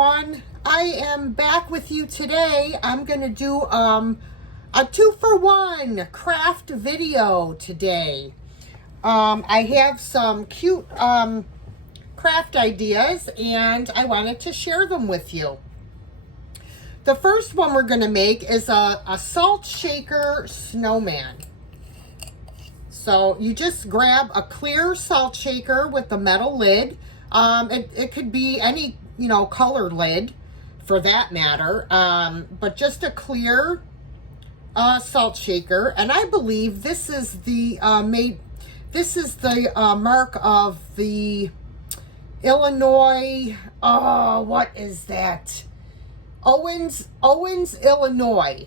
everyone. I am back with you today. I'm going to do a 2-for-1 craft video today. I have some cute craft ideas and I wanted to share them with you. The first one we're going to make is a salt shaker snowman. So you just grab a clear salt shaker with a metal lid. It could be any, color lid for that matter. But just a clear salt shaker. And I believe this is the mark of the Illinois, what is that? Owens, Illinois.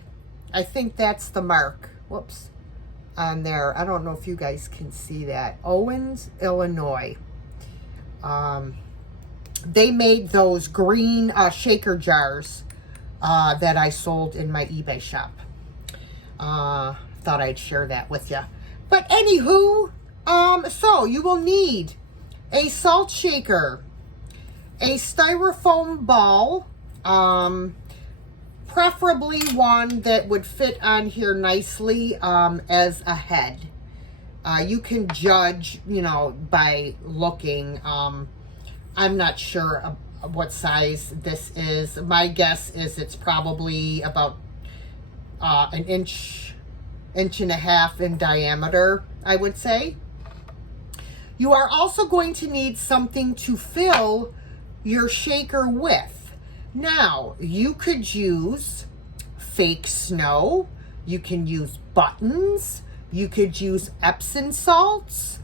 I think that's the mark. Whoops. On there. I don't know if you guys can see that. Owens, Illinois. They made those green shaker jars that I sold in my eBay shop. Thought I'd share that with you. But anywho, so you will need a salt shaker, a styrofoam ball, preferably one that would fit on here nicely as a head. You can judge, by looking. I'm not sure what size this is. My guess is it's probably about an inch and a half in diameter, I would say. You are also going to need something to fill your shaker with. Now, you could use fake snow. You can use buttons. You could use Epsom salts.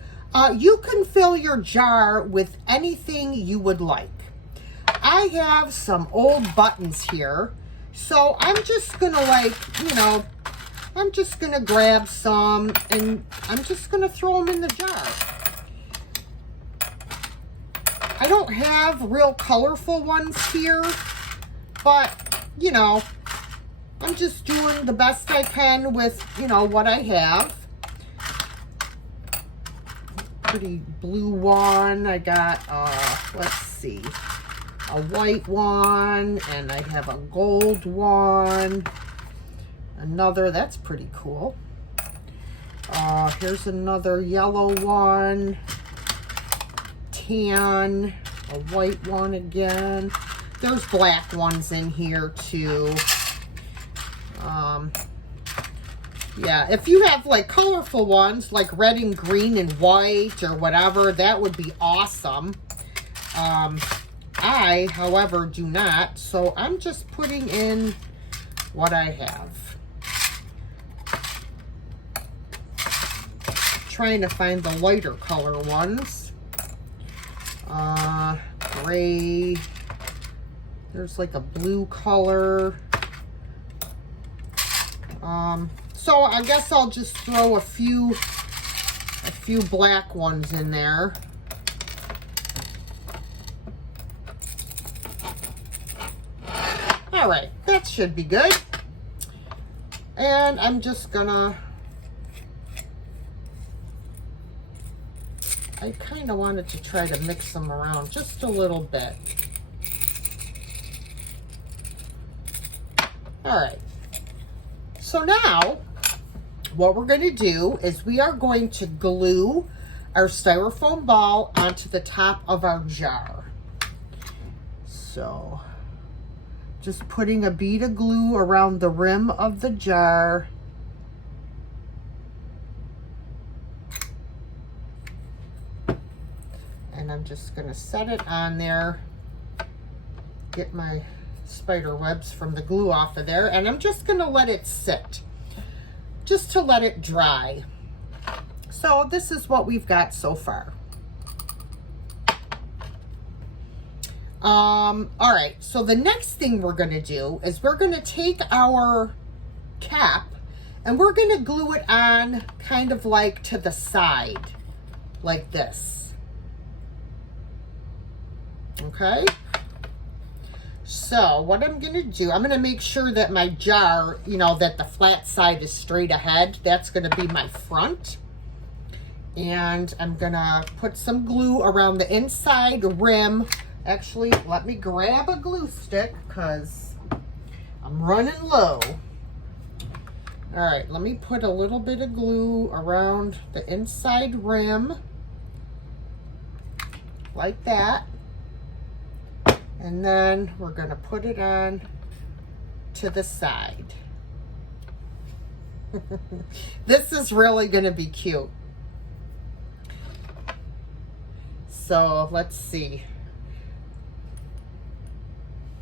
You can fill your jar with anything you would like. I have some old buttons here. So I'm just going to I'm just going to grab some and I'm just going to throw them in the jar. I don't have real colorful ones here, but, I'm just doing the best I can with, what I have. Pretty blue one. I got, let's see, a white one, and I have a gold one. Another, that's pretty cool. Here's another yellow one. Tan, a white one again. There's black ones in here too. Yeah, if you have like colorful ones like red and green and white or whatever, that would be awesome. I, however, do not, so I'm just putting in what I have. Trying to find the lighter color ones. Gray. There's like a blue color. So I guess I'll just throw a few black ones in there. All right, that should be good. And I'm just gonna, I kind of wanted to try to mix them around just a little bit. All right. So now, what we're going to do is we are going to glue our styrofoam ball onto the top of our jar. So, just putting a bead of glue around the rim of the jar. And I'm just going to set it on there. Get my spider webs from the glue off of there, and I'm just going to let it sit just to let it dry. So this is what we've got so far. All right, so the next thing we're going to do is we're going to take our cap and we're going to glue it on kind of like to the side like this. Okay. So what I'm going to do, I'm going to make sure that my jar, that the flat side is straight ahead. That's going to be my front. And I'm going to put some glue around the inside rim Actually, let me grab a glue stick because I'm running low. All right, let me put a little bit of glue around the inside rim, like that. And then we're gonna put it on to the side. This is really gonna be cute. So let's see.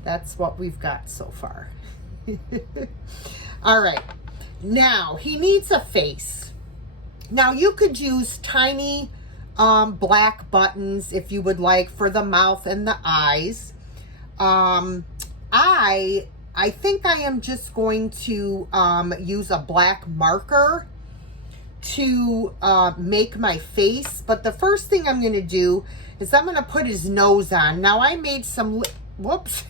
That's what we've got so far. All right. Now, he needs a face. Now, you could use tiny black buttons if you would like for the mouth and the eyes. I think I am just going to use a black marker to make my face. But the first thing I'm going to do is I'm going to put his nose on. Now, I made some... Whoops.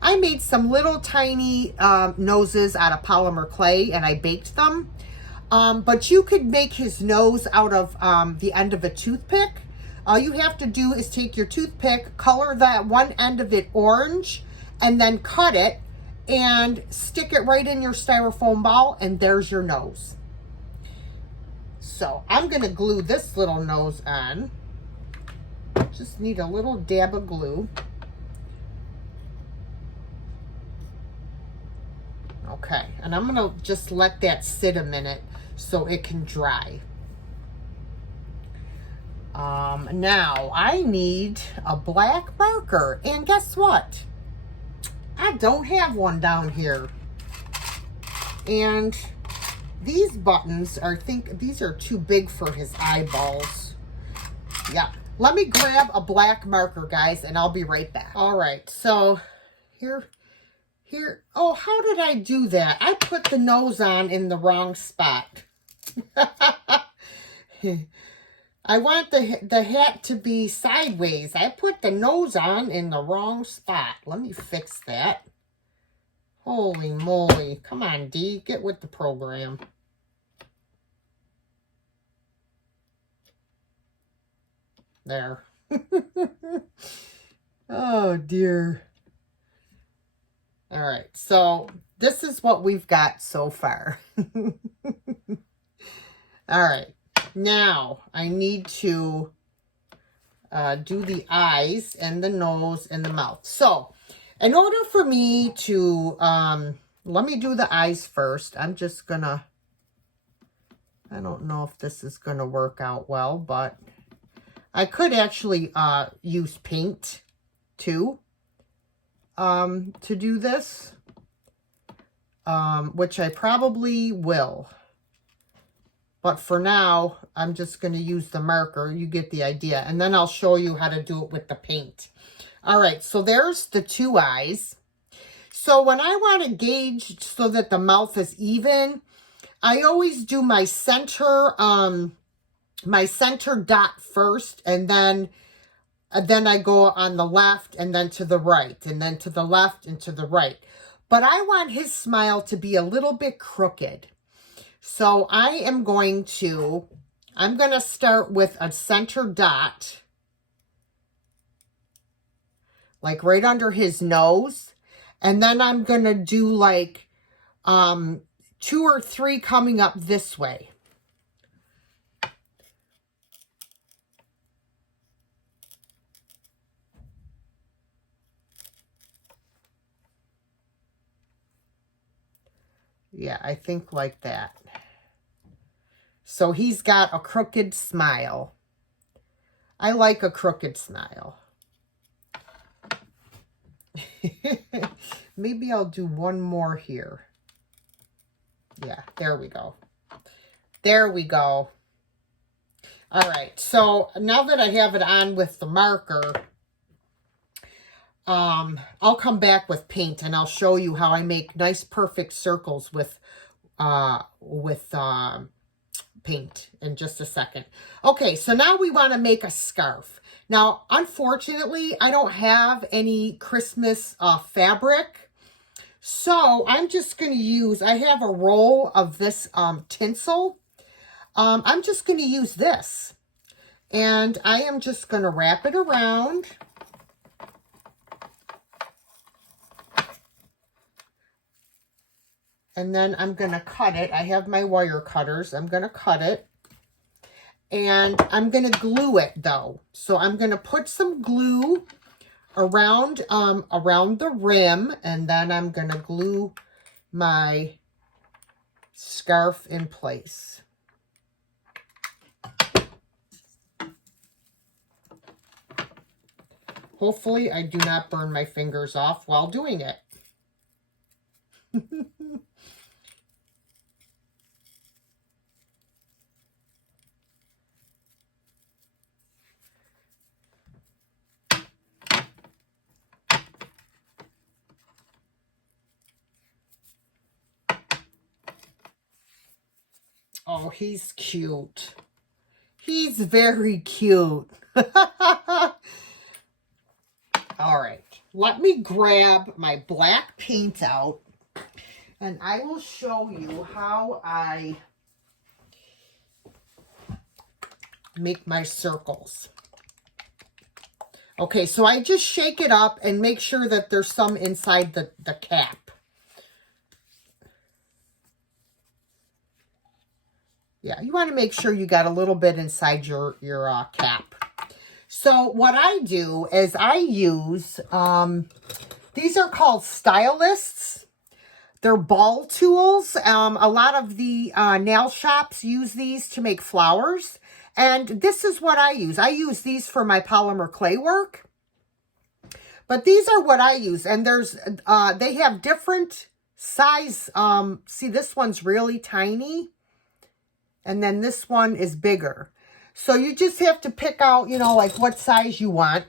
I made some little tiny noses out of polymer clay and I baked them. But you could make his nose out of the end of a toothpick. All you have to do is take your toothpick, color that one end of it orange, and then cut it and stick it right in your styrofoam ball, and there's your nose. So I'm going to glue this little nose on. Just need a little dab of glue. Okay, and I'm going to just let that sit a minute so it can dry. Now, I need a black marker, and guess what? I don't have one down here. And these buttons are, I think these are too big for his eyeballs. Yeah, let me grab a black marker, guys, and I'll be right back. All right, so here. Oh, how did I do that? I put the nose on in the wrong spot. I want the hat to be sideways. I put the nose on in the wrong spot. Let me fix that. Holy moly. Come on, Dee. Get with the program. There. Oh, dear. All right, so this is what we've got so far. All right, now I need to do the eyes and the nose and the mouth. So in order for me to, let me do the eyes first. I'm just gonna, I don't know if this is gonna work out well, but I could actually use paint too. To do this, which I probably will. But for now, I'm just going to use the marker. You get the idea. And then I'll show you how to do it with the paint. All right, so there's the two eyes. So when I want to gauge so that the mouth is even, I always do my center dot first, and then I go on the left and then to the right and then to the left and to the right. But I want his smile to be a little bit crooked. So I'm going to start with a center dot, like right under his nose. And then I'm going to do like 2 or 3 coming up this way. Yeah, I think like that. So he's got a crooked smile. I like a crooked smile. Maybe I'll do one more here. Yeah, there we go. There we go. All right, so now that I have it on with the marker, I'll come back with paint and I'll show you how I make nice perfect circles with paint in just a second. Okay, so now we want to make a scarf. Now, unfortunately, I don't have any Christmas fabric. So I'm just going to use, I have a roll of this tinsel. I'm just going to use this. And I am just going to wrap it around. And then I'm going to cut it. I have my wire cutters. I'm going to cut it. And I'm going to glue it though. So I'm going to put some glue around the rim, and then I'm going to glue my scarf in place. Hopefully I do not burn my fingers off while doing it. Oh, he's cute. He's very cute. All right, let me grab my black paint out, and I will show you how I make my circles. Okay, so I just shake it up and make sure that there's some inside the cap. Yeah, you want to make sure you got a little bit inside your cap. So what I do is I use, these are called stylists. They're ball tools. A lot of the nail shops use these to make flowers. And this is what I use. I use these for my polymer clay work. But these are what I use. And there's, they have different size. See, this one's really tiny. And then this one is bigger. So you just have to pick out, you know, like what size you want.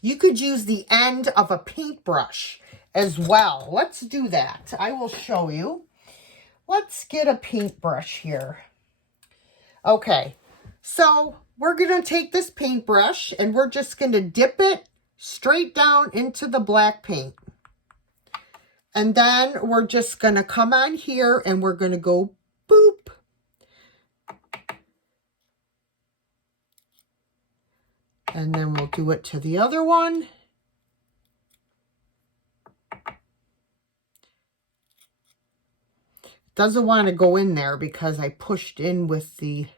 You could use the end of a paintbrush as well. Let's do that. I will show you. Let's get a paintbrush here. Okay, so we're going to take this paintbrush and we're just going to dip it straight down into the black paint. And then we're just going to come on here and we're going to go boop. And then we'll do it to the other one. Doesn't want to go in there because I pushed in with the,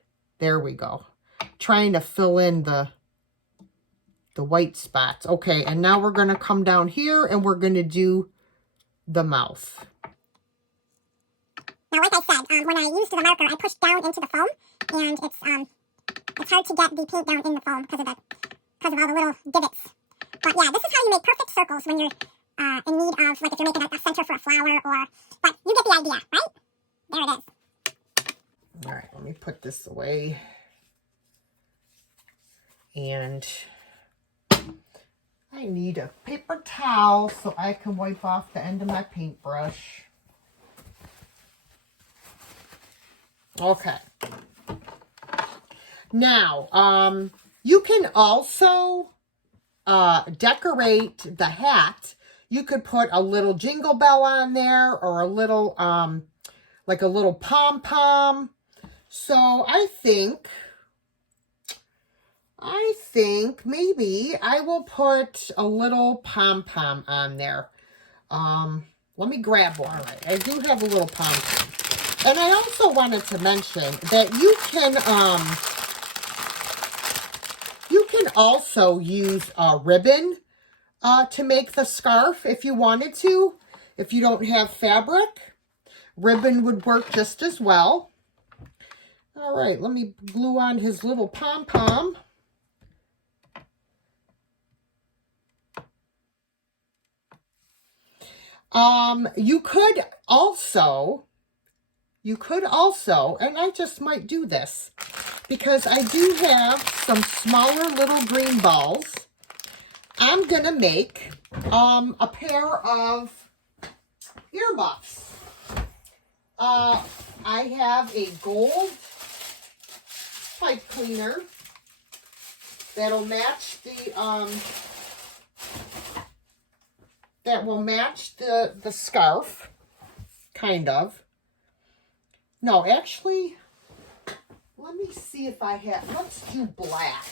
there we go. Trying to fill in the white spots. Okay, and now we're going to come down here and we're going to do the mouth. Now, like I said, when I used the marker, I pushed down into the foam, and it's hard to get the paint down in the foam because of all the little divots. But yeah, this is how you make perfect circles when you're in need of, like if you're making a center for a flower, or, but you get the idea, right? There it is. All right, let me put this away. And I need a paper towel so I can wipe off the end of my paintbrush. Okay. Now, you can also decorate the hat. You could put a little jingle bell on there, or a little, like a little pom-pom. So I think maybe I will put a little pom-pom on there. Let me grab one. All right, I do have a little pom-pom. And I also wanted to mention that you can also use a ribbon to make the scarf if you wanted to. If you don't have fabric, ribbon would work just as well. All right, let me glue on his little pom-pom. You could also, and I just might do this, because I do have some smaller little green balls. I'm going to make a pair of earmuffs. I have a gold pipe cleaner that'll match that will match the scarf, kind of. No, actually, let me see if I have, let's do black.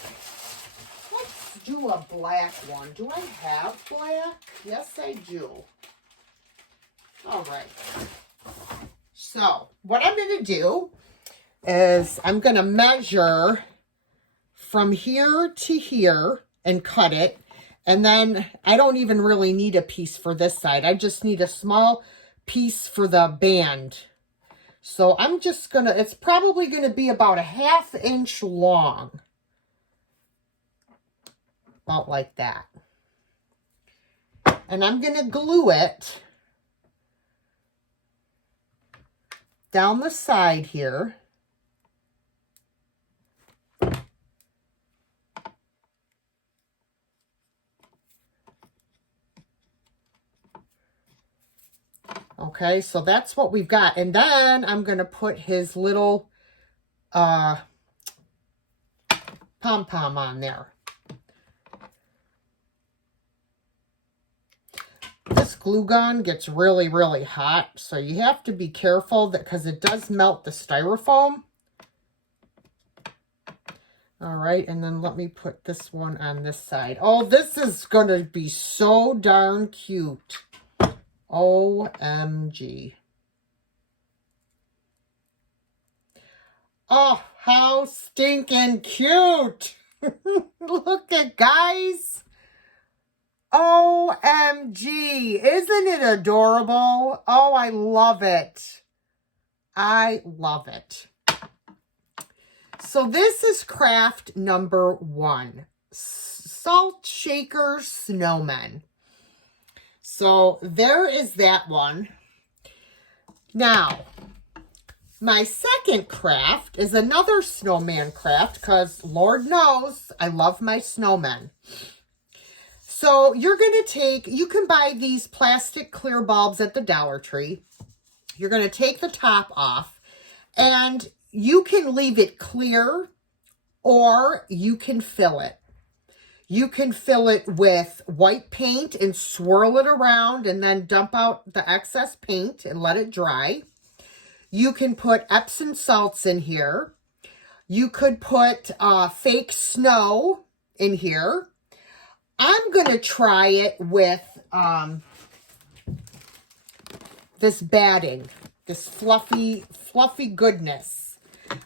Let's do a black one. Do I have black? Yes, I do. All right. So what I'm going to do is I'm going to measure from here to here and cut it. And then I don't even really need a piece for this side. I just need a small piece for the band. So I'm just going to, it's probably going to be about a 1/2 inch long. About like that. And I'm going to glue it down the side here. Okay, so that's what we've got. And then I'm going to put his little pom-pom on there. This glue gun gets really, really hot, so you have to be careful that because it does melt the styrofoam. All right, and then let me put this one on this side. Oh, this is going to be so darn cute. OMG. Oh, how stinking cute. Look at guys. OMG. Isn't it adorable? Oh, I love it. I love it. So this is craft number 1. Salt Shaker Snowman. So there is that one. Now, my second craft is another snowman craft because Lord knows I love my snowmen. So you're going to take, you can buy these plastic clear bulbs at the Dollar Tree. You're going to take the top off and you can leave it clear or you can fill it. You can fill it with white paint and swirl it around and then dump out the excess paint and let it dry. You can put Epsom salts in here. You could put fake snow in here. I'm going to try it with this batting, this fluffy goodness.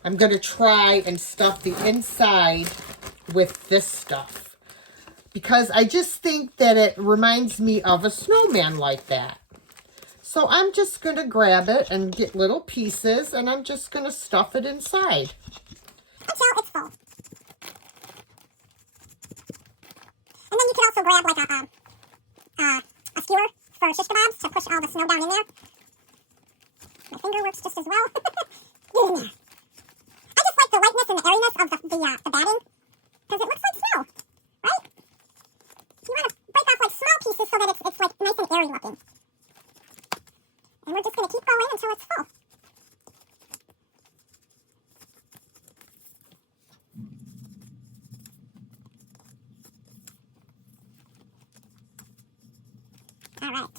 I'm going to try and stuff the inside with this stuff because I just think that it reminds me of a snowman like that. So I'm just going to grab it and get little pieces and I'm just going to stuff it inside. Until it's full. And then you could also grab like a skewer for shish kebabs to push all the snow down in there. My finger works just as well. Get in there. I just like the lightness and the airiness of the batting because it looks like snow, right? You want to break off like small pieces so that it's like nice and airy looking. And we're just going to keep going until it's full. All right.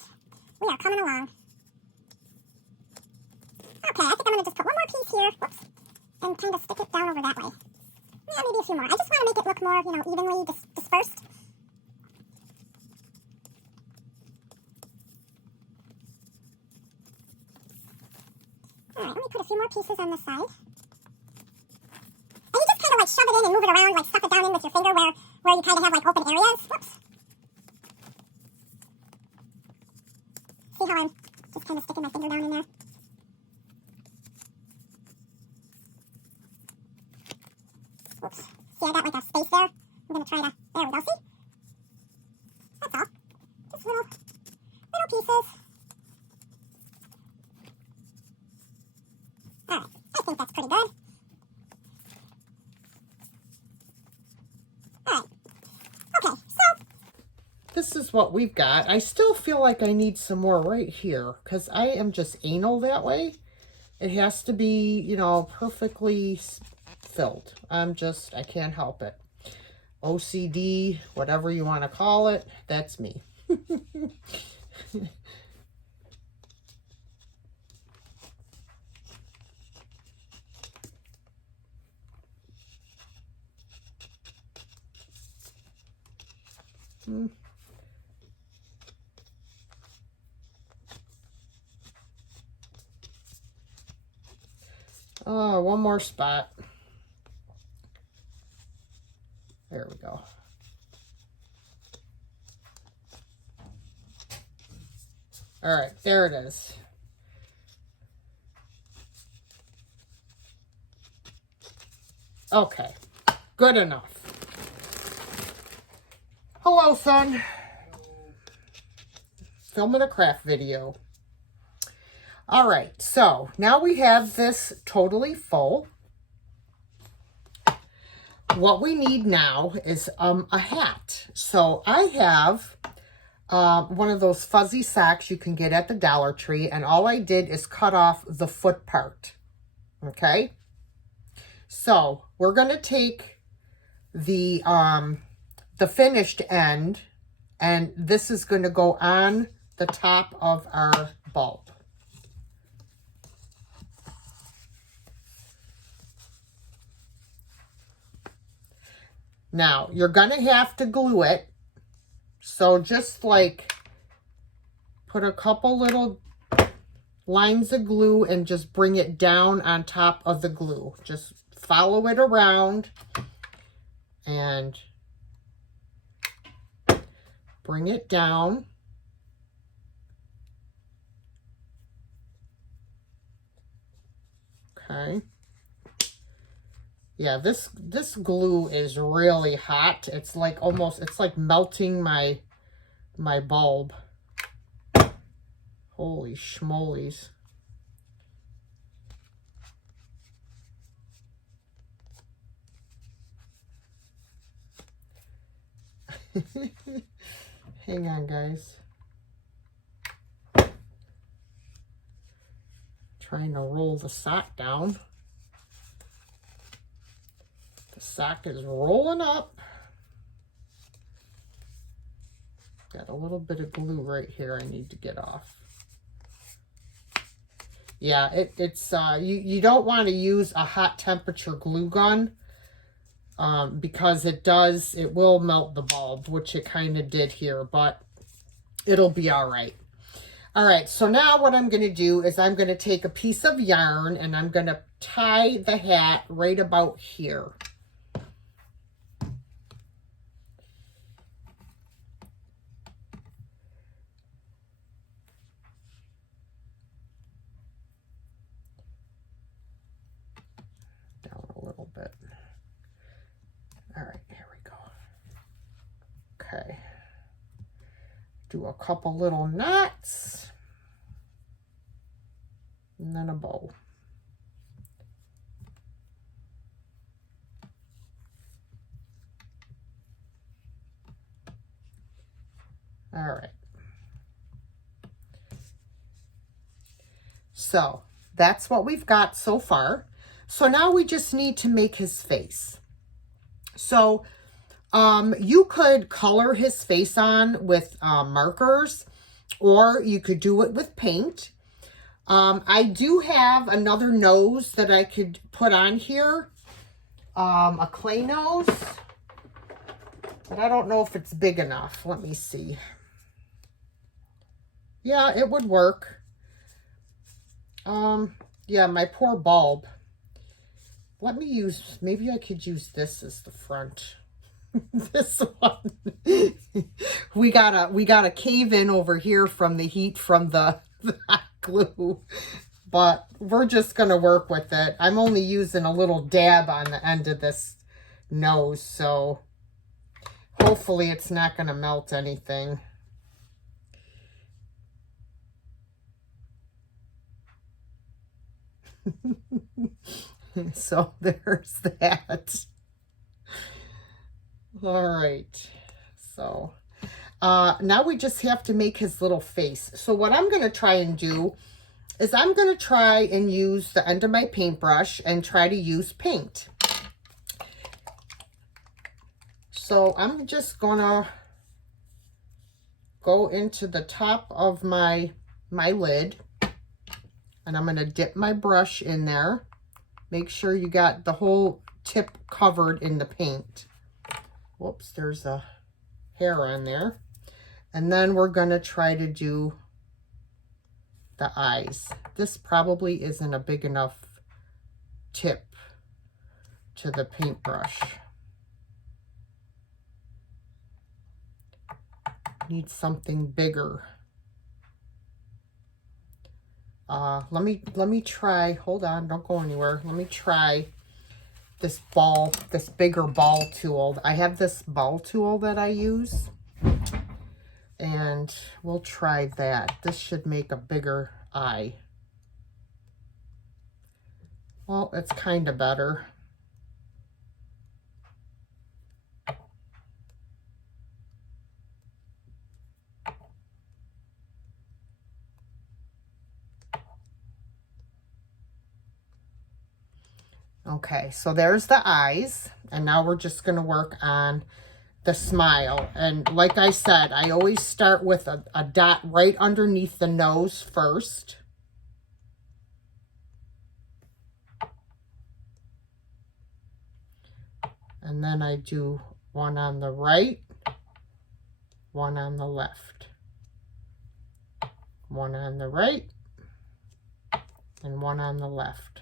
We are coming along. Okay, I think I'm going to just put one more piece here. Whoops. And kind of stick it down over that way. Yeah, maybe a few more. I just want to make it look more, you know, evenly dispersed. All right, let me put a few more pieces on this side. And you just kind of like shove it in and move it around, like stuff it down in with your finger where you kind of have like open areas. Whoops. See how I'm just kind of sticking my finger down in there? Oops. See, I got like a space there. I'm going to try to, there we go, see? That's all. Just little pieces. Alright, I think that's pretty good. Alright. Okay, so. This is what we've got. I still feel like I need some more right here because I am just anal that way. It has to be, you know, perfectly filled. I can't help it. OCD, whatever you want to call it, that's me. Oh, one more spot. There we go. All right, there it is. Okay, good enough. Hello, son. Filming a craft video. All right, so now we have this totally full. What we need now is a hat. So I have one of those fuzzy socks you can get at the Dollar Tree, and all I did is cut off the foot part. Okay, so we're gonna take the finished end, and this is going to go on the top of our bulb. Now, you're going to have to glue it. So just like put a couple little lines of glue and just bring it down on top of the glue. Just follow it around and bring it down. Okay. Yeah, this glue is really hot. It's like it's like melting my bulb. Holy schmolies. Hang on, guys. Trying to roll the sock down. The sock is rolling up. Got a little bit of glue right here I need to get off. Yeah, it's you don't want to use a hot temperature glue gun because it will melt the bulb, which it kind of did here, but it'll be all right. All right, so now what I'm going to do is I'm going to take a piece of yarn and I'm going to tie the hat right about here. Down a little bit. All right, here we go. Okay. Do a couple little knots. And then a bow. All right. So that's what we've got so far. So now we just need to make his face. So you could color his face on with markers, or you could do it with paint. I do have another nose that I could put on here, a clay nose, but I don't know if it's big enough. Let me see. Yeah, it would work. Yeah, my poor bulb. Let me use, maybe I could use this as the front. This one. we got a cave in over here from the heat from the hot glue, but we're just gonna work with it. I'm only using a little dab on the end of this nose, so hopefully it's not gonna melt anything. So there's that. All right, so now we just have to make his little face. So what I'm going to try and do is I'm going to try and use the end of my paintbrush and try to use paint. So I'm just going to go into the top of my lid, and I'm going to dip my brush in there. Make sure you got the whole tip covered in the paint. Whoops, there's a hair on there. And then we're going to try to do the eyes. This probably isn't a big enough tip to the paintbrush. Need something bigger. Let me try, hold on, don't go anywhere. Let me try this bigger ball tool. I have this ball tool that I use, and we'll try that. This should make a bigger eye. Well, it's kind of better. Okay, so there's the eyes, and now we're just going to work on the smile. And like I said, I always start with a dot right underneath the nose first. And then I do one on the right, one on the left, one on the right, and one on the left.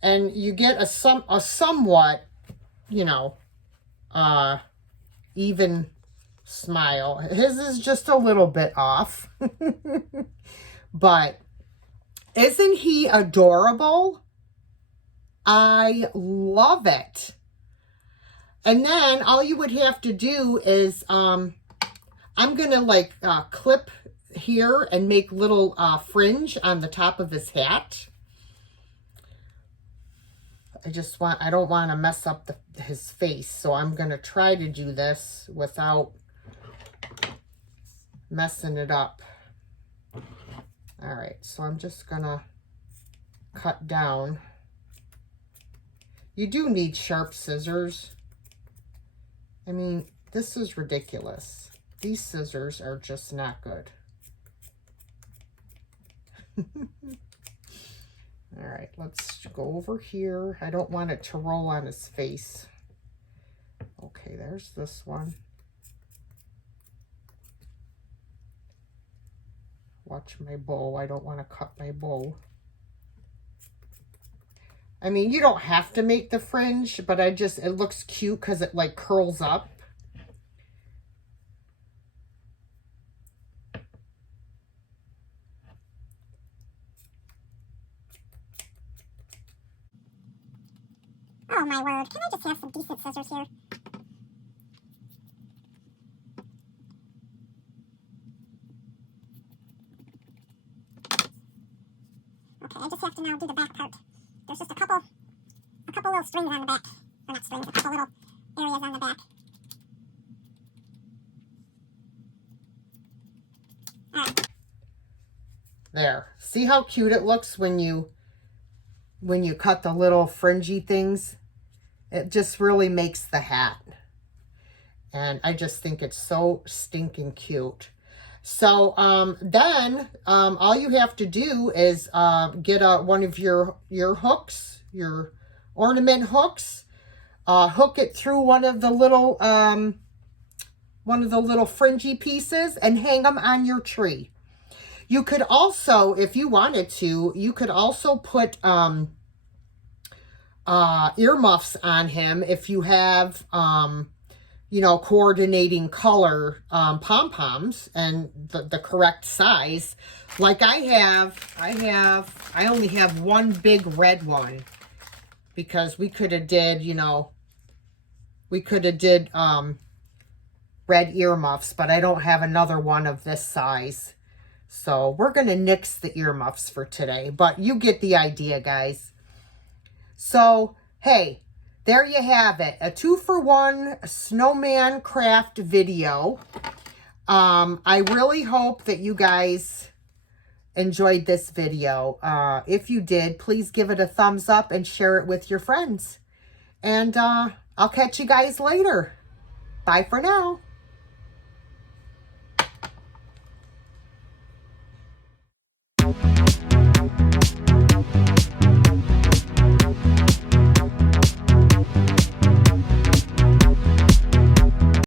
And you get a somewhat, you know, even smile. His is just a little bit off. But isn't he adorable? I love it. And then all you would have to do is, I'm going to like clip here and make little fringe on the top of his hat. I don't want to mess up his face, so I'm going to try to do this without messing it up. All right, so I'm just going to cut down. You do need sharp scissors. I mean, this is ridiculous. These scissors are just not good. All right, let's go over here. I don't want it to roll on his face. Okay, there's this one. Watch my bow. I don't want to cut my bow. I mean, you don't have to make the fringe, but it looks cute because it like curls up. Oh my word, can I just have some decent scissors here? Okay, I just have to now do the back part. There's just a couple little strings on the back. Or not strings, a couple little areas on the back. Alright. There. See how cute it looks when you cut the little fringy things? It just really makes the hat. And I just think it's so stinking cute. So then all you have to do is get one of your hooks, your ornament hooks, hook it through one of the little fringy pieces and hang them on your tree. You could also, if you wanted to, you could also put earmuffs on him if you have, you know, coordinating color pom-poms and the correct size. Like I only have one big red one because we could have did, you know, red earmuffs, but I don't have another one of this size. So we're going to nix the earmuffs for today, but you get the idea, guys. So, hey, there you have it. A 2-for-1 snowman craft video. I really hope that you guys enjoyed this video. If you did, please give it a thumbs up and share it with your friends. And I'll catch you guys later. Bye for now.